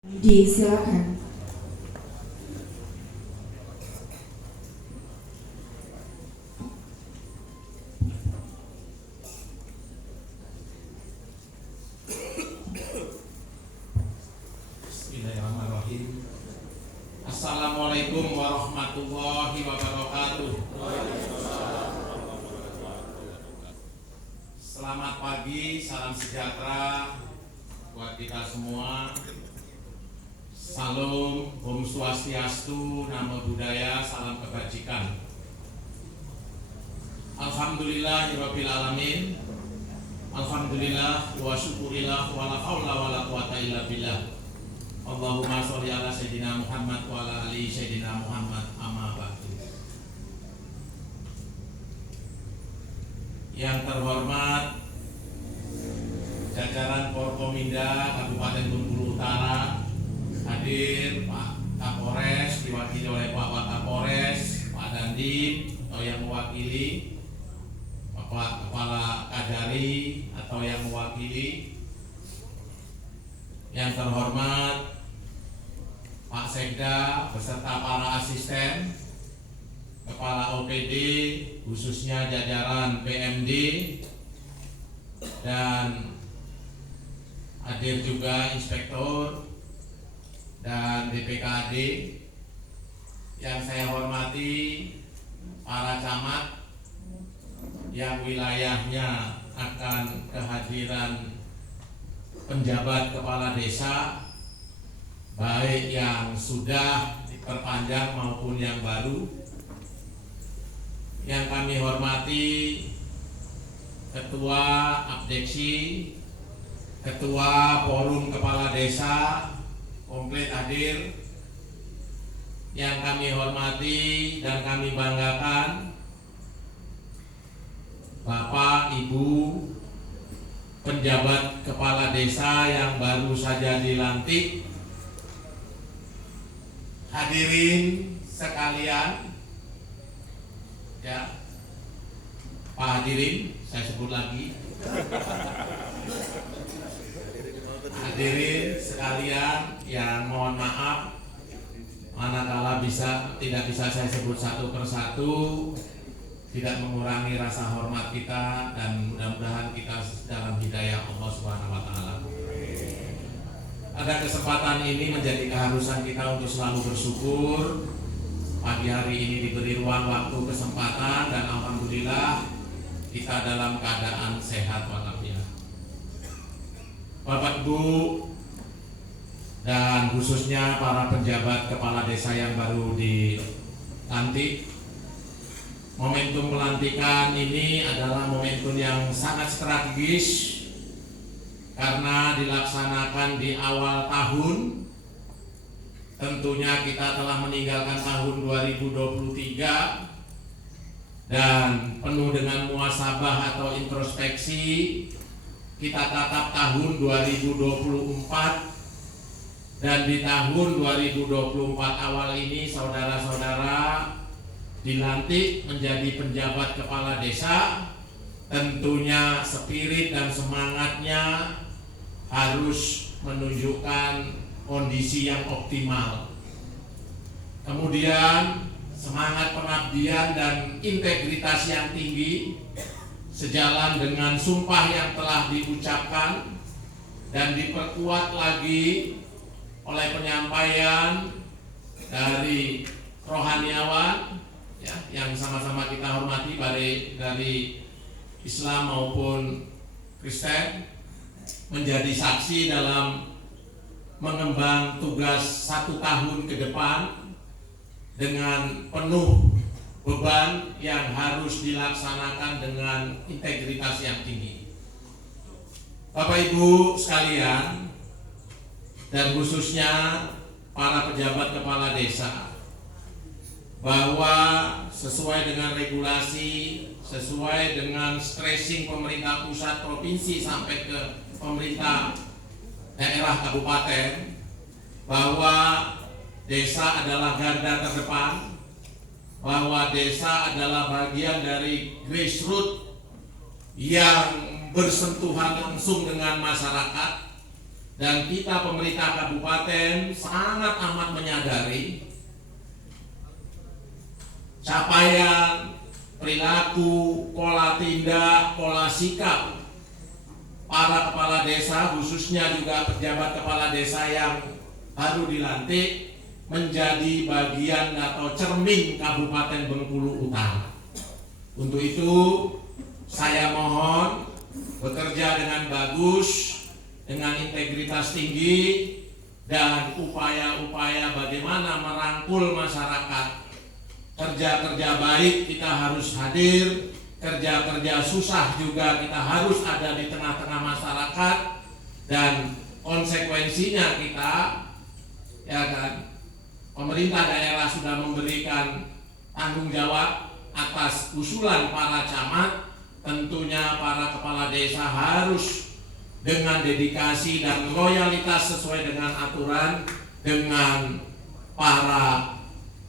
Silakan. Bismillahirrahmanirrahim. Assalamualaikum warahmatullahi wabarakatuh. Selamat pagi, salam sejahtera buat kita semua. Salam, Om Swastiastu, Namo Buddhaya, salam kebajikan. Alhamdulillahirabbil alamin. Alhamdulillah wa syukurillah wa la haula wa la quwata illa billah. Allahumma sholli ala sayyidina Muhammad wa ala ali sayyidina Muhammad, amma ba'du. Yang terhormat jajaran Forkominda Kabupaten Bengkulu Utara, hadir Pak Kapolres diwakili oleh Pak Wakapolres, Pak Dandim atau yang mewakili, Bapak Kepala Kadari atau yang mewakili, yang terhormat Pak Sekda beserta para asisten, Kepala OPD khususnya jajaran PMD, dan hadir juga Inspektor dan DPKAD. Yang saya hormati para camat yang wilayahnya akan kehadiran penjabat kepala desa, baik yang sudah diperpanjang maupun yang baru. Yang kami hormati Ketua Abdeksi, Ketua Forum Kepala Desa komplit hadir. Yang kami hormati dan kami banggakan Bapak Ibu penjabat kepala desa yang baru saja dilantik, hadirin sekalian, ya Pak hadirin, saya sebut lagi, hadirin sekalian yang mohon maaf manakala tidak bisa saya sebut satu persatu, tidak mengurangi rasa hormat kita, dan mudah-mudahan kita dalam hidayah Allah Subhanahu wa taala. Pada kesempatan ini menjadi keharusan kita untuk selalu bersyukur. Pagi hari ini diberi ruang waktu, kesempatan, dan alhamdulillah kita dalam keadaan sehat walafiat. Bapak Ibu dan khususnya para penjabat kepala desa yang baru dilantik, momentum pelantikan ini adalah momentum yang sangat strategis karena dilaksanakan di awal tahun. Tentunya kita telah meninggalkan tahun 2023 dan penuh dengan muhasabah atau introspeksi. Kita tatap tahun 2024, dan di tahun 2024 awal ini saudara-saudara dilantik menjadi penjabat kepala desa. Tentunya spirit dan semangatnya harus menunjukkan kondisi yang optimal. Kemudian semangat pengabdian dan integritas yang tinggi sejalan dengan sumpah yang telah diucapkan dan diperkuat lagi oleh penyampaian dari rohaniawan, ya, yang sama-sama kita hormati baik dari Islam maupun Kristen, menjadi saksi dalam mengemban tugas 1 tahun ke depan dengan penuh beban yang harus dilaksanakan dengan integritas yang tinggi. Bapak Ibu sekalian, dan khususnya para pejabat kepala desa, bahwa sesuai dengan regulasi, sesuai dengan stressing pemerintah pusat, provinsi sampai ke pemerintah daerah kabupaten, bahwa desa adalah garda terdepan, bahwa desa adalah bagian dari grassroots yang bersentuhan langsung dengan masyarakat, dan kita pemerintah kabupaten sangat amat menyadari capaian, perilaku, pola tindak, pola sikap para kepala desa, khususnya juga pejabat kepala desa yang baru dilantik, menjadi bagian atau cermin Kabupaten Bengkulu Utara. Untuk itu saya mohon bekerja dengan bagus, dengan integritas tinggi, dan upaya-upaya bagaimana merangkul masyarakat. Kerja-kerja baik kita harus hadir, kerja-kerja susah juga kita harus ada di tengah-tengah masyarakat, dan konsekuensinya kita, ya kan, pemerintah daerah sudah memberikan tanggung jawab atas usulan para camat. Tentunya para kepala desa harus dengan dedikasi dan loyalitas sesuai dengan aturan dengan para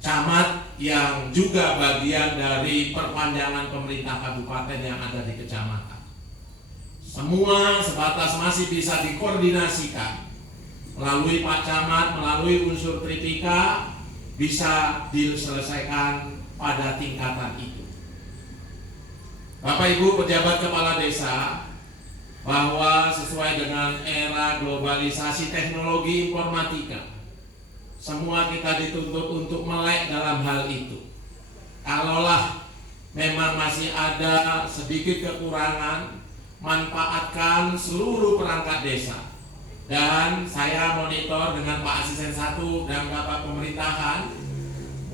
camat yang juga bagian dari perpanjangan pemerintah kabupaten yang ada di kecamatan. Semua sebatas masih bisa dikoordinasikan melalui Pak Camat, melalui unsur Tripika, bisa diselesaikan pada tingkatan itu. Bapak Ibu pejabat kepala desa, bahwa sesuai dengan era globalisasi teknologi informatika, semua kita dituntut untuk melek dalam hal itu. Kalaulah memang masih ada sedikit kekurangan, manfaatkan seluruh perangkat desa. Dan saya monitor dengan Pak Asisten 1 dan Bapak Pemerintahan,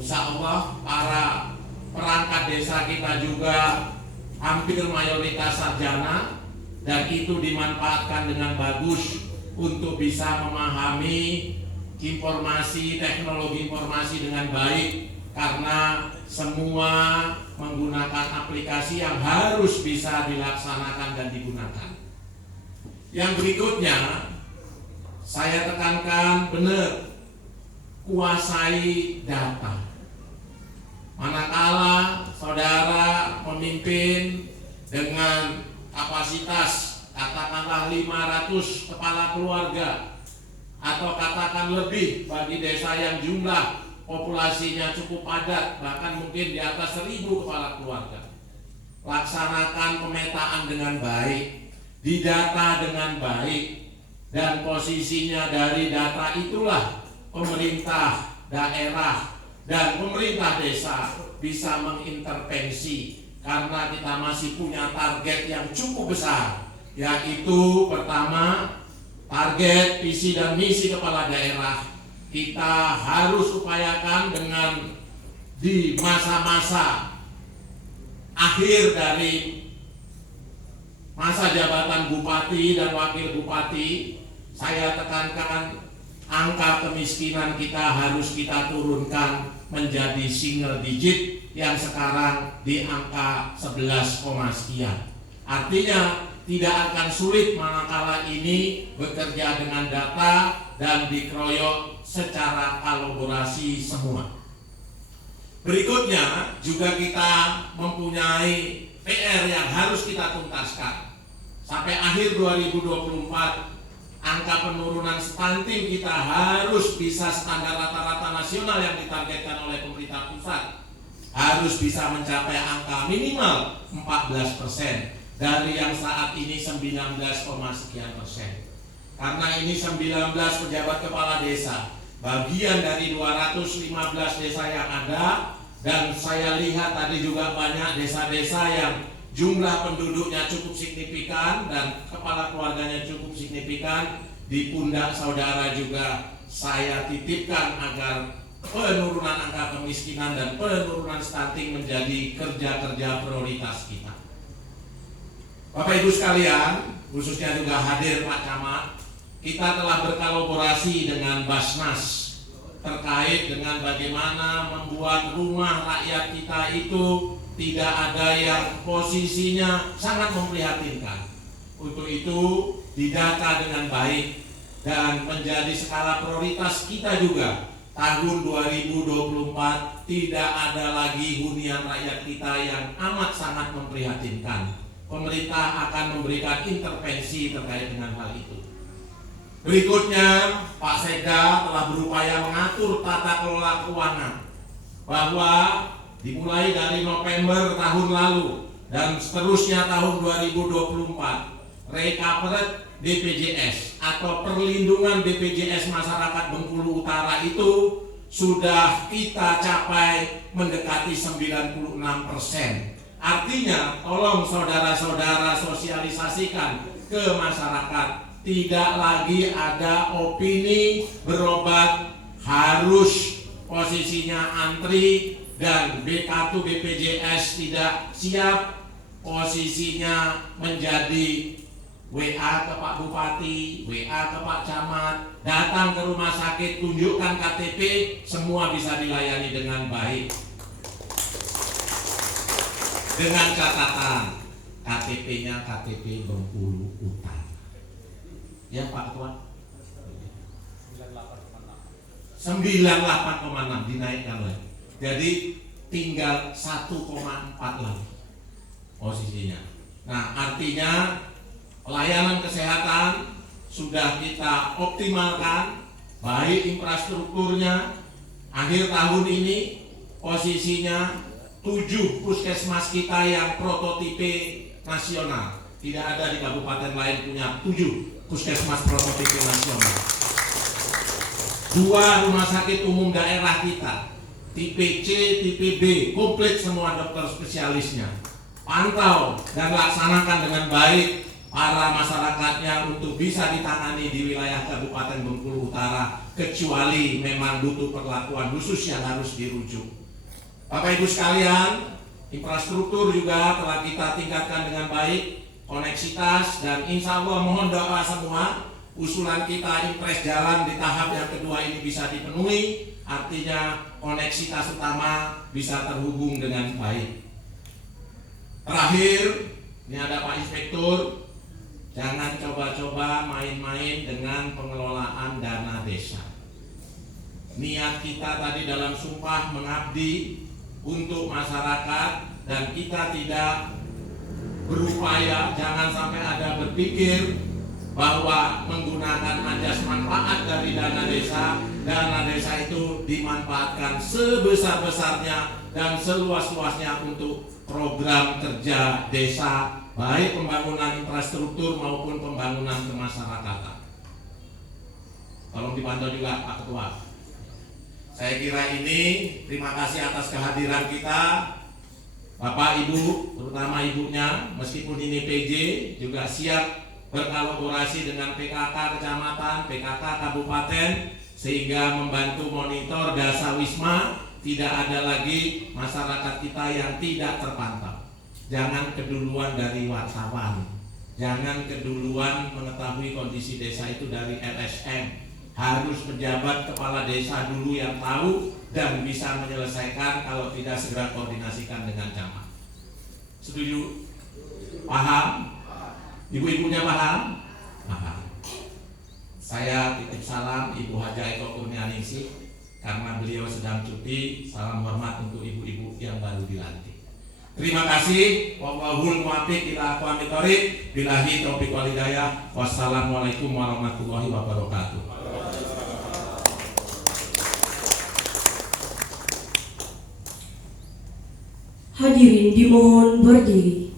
insya Allah para perangkat desa kita juga hampir mayoritas sarjana, dan itu dimanfaatkan dengan bagus untuk bisa memahami informasi, teknologi informasi dengan baik, karena semua menggunakan aplikasi yang harus bisa dilaksanakan dan digunakan. Yang berikutnya saya tekankan benar, kuasai data. Manakala saudara memimpin dengan kapasitas katakanlah 500 kepala keluarga, atau katakan lebih bagi desa yang jumlah populasinya cukup padat, bahkan mungkin di atas 1000 kepala keluarga. Laksanakan pemetaan dengan baik, didata dengan baik, dan posisinya dari data itulah pemerintah daerah dan pemerintah desa bisa mengintervensi, karena kita masih punya target yang cukup besar, yaitu pertama, target visi dan misi kepala daerah kita harus upayakan dengan di masa-masa akhir dari masa jabatan bupati dan wakil bupati. Saya tekankan angka kemiskinan kita harus kita turunkan menjadi single digit yang sekarang di angka 11, sekian. Artinya tidak akan sulit manakala ini bekerja dengan data dan dikeroyok secara kolaborasi semua. Berikutnya juga kita mempunyai PR yang harus kita tuntaskan. Sampai akhir 2024 angka penurunan stunting kita harus bisa standar rata-rata nasional yang ditargetkan oleh pemerintah pusat, harus bisa mencapai angka minimal 14%. Dari yang saat ini 19, sekian persen. Karena ini 19 pejabat kepala desa, bagian dari 215 desa yang ada, dan saya lihat tadi juga banyak desa-desa yang jumlah penduduknya cukup signifikan dan kepala keluarganya cukup signifikan. Di pundak saudara juga saya titipkan agar penurunan angka kemiskinan dan penurunan stunting menjadi kerja-kerja prioritas kita. Bapak Ibu sekalian, khususnya juga hadir Pak Camat, kita telah berkolaborasi dengan Basnas terkait dengan bagaimana membuat rumah rakyat kita itu tidak ada yang posisinya sangat memprihatinkan. Untuk itu didata dengan baik dan menjadi skala prioritas kita juga. Tahun 2024 tidak ada lagi hunian rakyat kita yang amat sangat memprihatinkan. Pemerintah akan memberikan intervensi terkait dengan hal itu. Berikutnya, Pak Sekda telah berupaya mengatur tata kelola keuangan bahwa dimulai dari November tahun lalu dan seterusnya tahun 2024, recovered BPJS atau perlindungan BPJS masyarakat Bengkulu Utara itu sudah kita capai mendekati 96%. Artinya, tolong saudara-saudara sosialisasikan ke masyarakat. Tidak lagi ada opini berobat harus posisinya antri dan B1 BPJS tidak siap, posisinya menjadi WA ke Pak Bupati, WA ke Pak Camat, datang ke rumah sakit, tunjukkan KTP, semua bisa dilayani dengan baik. Dengan catatan KTP-nya KTP Bengkulu Utara. Ya Pak Ketua, 98,6 dinaikkan lagi. Jadi tinggal 1,4 lagi posisinya. Nah, artinya pelayanan kesehatan sudah kita optimalkan, baik infrastrukturnya. Akhir tahun ini posisinya 7 puskesmas kita yang prototipe nasional. Tidak ada di kabupaten lain punya 7 puskesmas prototipe nasional. 2 rumah sakit umum daerah kita, tipe C, tipe B, komplit semua dokter spesialisnya. Pantau dan laksanakan dengan baik para masyarakatnya untuk bisa ditangani di wilayah Kabupaten Bengkulu Utara, kecuali memang butuh perlakuan khusus yang harus dirujuk. Bapak Ibu sekalian, infrastruktur juga telah kita tingkatkan dengan baik, koneksitas, dan insya Allah mohon doa semua usulan kita impres jalan di tahap yang kedua ini bisa dipenuhi, artinya koneksitas utama bisa terhubung dengan baik. Terakhir, ini ada Pak Inspektur, jangan coba-coba main-main dengan pengelolaan dana desa. Niat kita tadi dalam sumpah mengabdi untuk masyarakat, dan kita tidak berupaya, jangan sampai ada berpikir bahwa menggunakan ajas manfaat dari dana desa itu dimanfaatkan sebesar-besarnya dan seluas-luasnya untuk program kerja desa, baik pembangunan infrastruktur maupun pembangunan kemasyarakatan. Tolong dipantau juga Pak Ketua. Saya kira ini, terima kasih atas kehadiran kita, Bapak Ibu, terutama ibunya, meskipun ini PJ juga siap berkolaborasi dengan PKK Kecamatan, PKK Kabupaten, sehingga membantu monitor Dasa Wisma. Tidak ada lagi masyarakat kita yang tidak terpantau. Jangan keduluan dari wartawan, jangan keduluan mengetahui kondisi desa itu dari LSM. Harus pejabat kepala desa dulu yang tahu dan bisa menyelesaikan, kalau tidak segera koordinasikan dengan camat. Setuju? Paham? Ibu-ibunya paham? Paham. Saya titip salam Ibu Haja Eko Kurnianingsih, karena beliau sedang cuti. Salam hormat untuk ibu-ibu yang baru dilantik. Terima kasih. Wallahul muwaffiq ila aqwamit thoriq. Billahi taufiq wal hidayah. Wassalamualaikum warahmatullahi wabarakatuh. Hadirin dimohon berdiri.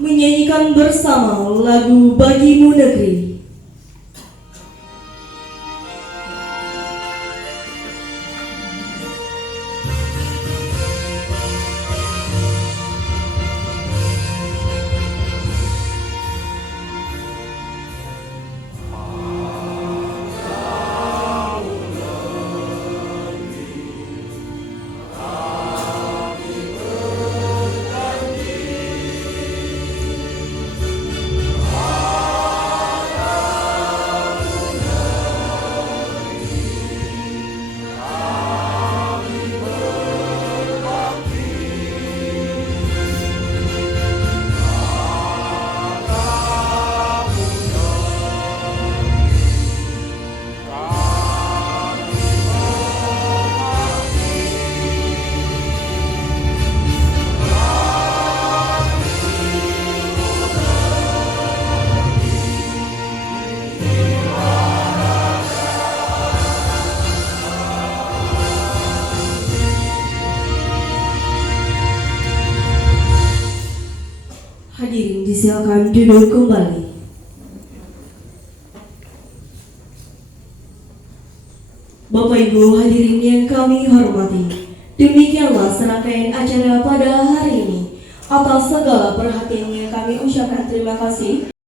Menyanyikan bersama lagu Bagimu Negeri. Bangsa silakan duduk kembali. Bapak Ibu hadirin yang kami hormati, demikianlah serangkaian acara pada hari ini. Atas segala perhatiannya kami ucapkan terima kasih.